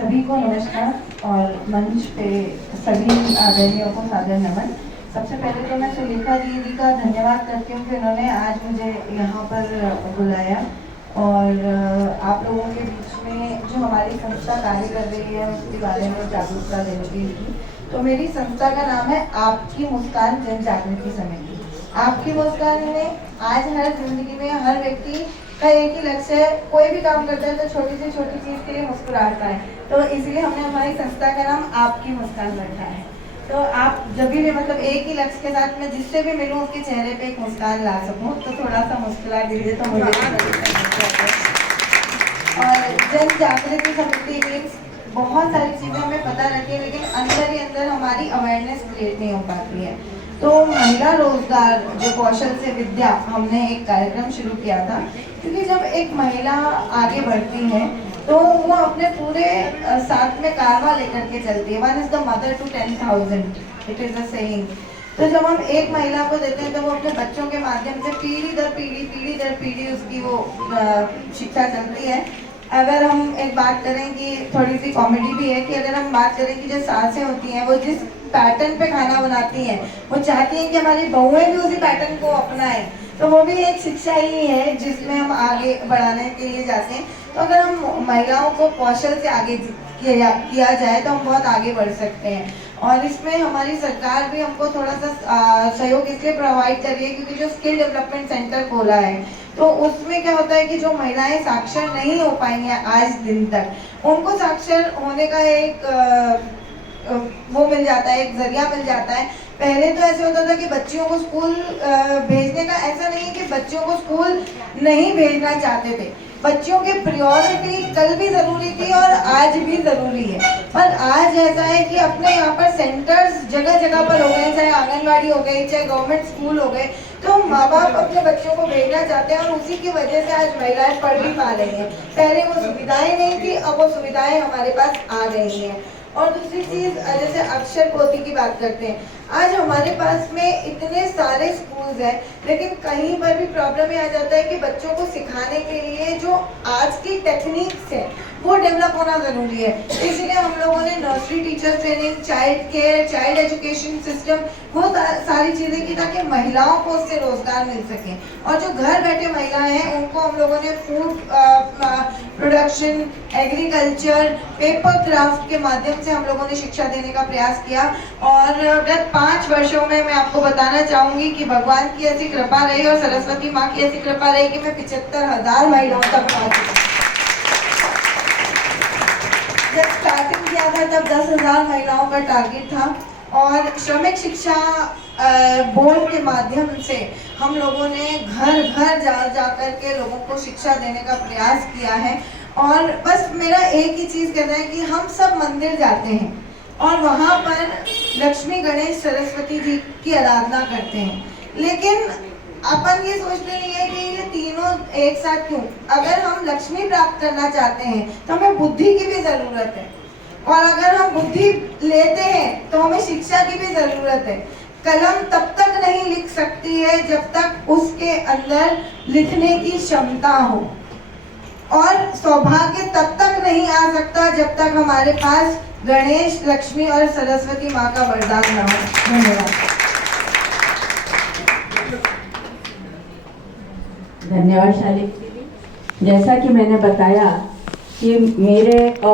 सभी को नमस्कार और मंच पे सभी आदरणीयों को सादर नमन। सबसे पहले तो मैं सुलेखा दीदी का धन्यवाद करती हूँ कि उन्होंने आज मुझे यहाँ पर बुलाया और आप लोगों के बीच में जो हमारी संस्था कार्य कर रही है उसके बारे में जागरूकता देने के लिए। तो मेरी संस्था का नाम है आपकी मुस्कान जन जागृति समिति। आपकी मुस्कान में आज हर जिंदगी में हर व्यक्ति का एक ही लक्ष्य है, कोई भी काम करता है तो छोटी से छोटी चीज़ के लिए मुस्कुराता है। तो इसलिए हमने हमारी संस्था का नाम आपकी मुस्कान रखा है। तो आप जब भी मतलब एक ही लक्ष्य के साथ मैं जिससे भी मिलूं उसके चेहरे पे एक मुस्कान ला सकूं, तो थोड़ा सा मुस्कुरा दीजिए तो मुझे और जन जागृति समिति मीन्स बहुत सारी चीज़ें हमें पता रहती है लेकिन अंदर ही अंदर हमारी अवेयरनेस क्रिएट नहीं हो पाती है। तो महिला रोजगार जो कौशल से विद्या हमने एक कार्यक्रम शुरू किया था, क्योंकि जब एक महिला आगे बढ़ती है तो वो अपने पूरे साथ में कारवा लेकर के चलती है। 1 is the mother to 10,000, it is a saying. तो जब हम एक महिला को देते हैं तो वो अपने बच्चों के माध्यम से पीढ़ी दर पीढ़ी उसकी वो शिक्षा चलती है। अगर हम एक बात करें कि थोड़ी सी कॉमेडी भी है कि अगर हम बात करें कि जो सासें होती हैं वो जिस पैटर्न पे खाना बनाती हैं वो चाहती हैं कि हमारी बहुएं भी उसी पैटर्न को अपनाएं, तो वो भी एक शिक्षा ही है जिसमें हम आगे बढ़ाने के लिए जाते हैं। तो अगर हम महिलाओं को कौशल से आगे किया जाए तो हम बहुत आगे बढ़ सकते हैं। और इसमें हमारी सरकार भी हमको थोड़ा सा सहयोग इसलिए प्रोवाइड कर रही है क्योंकि जो स्किल डेवलपमेंट सेंटर खोला है तो उसमें क्या होता है कि जो महिलाएं साक्षर नहीं हो पाई हैं आज दिन तक, उनको साक्षर होने का एक वो मिल जाता है, एक जरिया मिल जाता है। पहले तो ऐसे होता था कि बच्चियों को स्कूल भेजने का ऐसा नहीं है कि बच्चियों को स्कूल नहीं भेजना चाहते थे, बच्चियों की प्रायोरिटी कल भी जरूरी थी और आज भी जरूरी है। पर आज ऐसा है कि अपने यहाँ पर सेंटर्स जगह जगह पर हो गए, चाहे आंगनबाड़ी हो गई चाहे गवर्नमेंट स्कूल हो गए, तो माँ बाप अपने बच्चों को भेजना चाहते हैं और उसी की वजह से आज महिलाएं पढ़ भी पा रही हैं। पहले वो सुविधाएं नहीं थी, अब वो सुविधाएं हमारे पास आ गई हैं। और दूसरी चीज जैसे अक्षर पोथी की बात करते हैं, आज हमारे पास में इतने सारे स्कूल्स हैं लेकिन कहीं पर भी प्रॉब्लम ये आ जाता है कि बच्चों को सिखाने के लिए जो आज की टेक्निक्स है वो डेवलप होना जरूरी है। इसलिए हम लोगों ने nursery teacher training, child care, child education system, वो सारी चीजें की ताकि महिलाओं को उससे रोजगार मिल सके। और जो घर बैठे महिलाएं हैं उनको हम लोगों ने food production, agriculture, paper craft के माध्यम से हम लोगों ने शिक्षा देने का प्रयास किया। और गत 5 वर्षों में मैं आपको बताना चाहूंगी कि भगवान की ऐसी कृपा रही और सरस्वती माँ की ऐसी कृपा रही कि मैं 75,000 महिलाओं तक पहुंची। जब स्टार्टिंग किया था तब 10,000 महिलाओं का टारगेट था और श्रमिक शिक्षा बोर्ड के माध्यम से हम लोगों ने घर घर जा कर के लोगों को शिक्षा देने का प्रयास किया है। और बस मेरा एक ही चीज़ कहना है कि हम सब मंदिर जाते हैं और वहाँ पर लक्ष्मी, गणेश, सरस्वती जी की आराधना करते हैं, लेकिन अपन ये सोचते नहीं है कि ये तीनों एक साथ क्यों। अगर हम लक्ष्मी प्राप्त करना चाहते हैं तो हमें बुद्धि की भी जरूरत है, और अगर हम बुद्धि लेते हैं तो हमें शिक्षा की भी जरूरत है। कलम तब तक नहीं लिख सकती है जब तक उसके अंदर लिखने की क्षमता हो, और सौभाग्य तब तक नहीं आ सकता जब तक हमारे पास गणेश, लक्ष्मी और सरस्वती माँ का वरदान न हो। धन्यवाद शालिनी दीदी। जैसा कि मैंने बताया कि मेरे और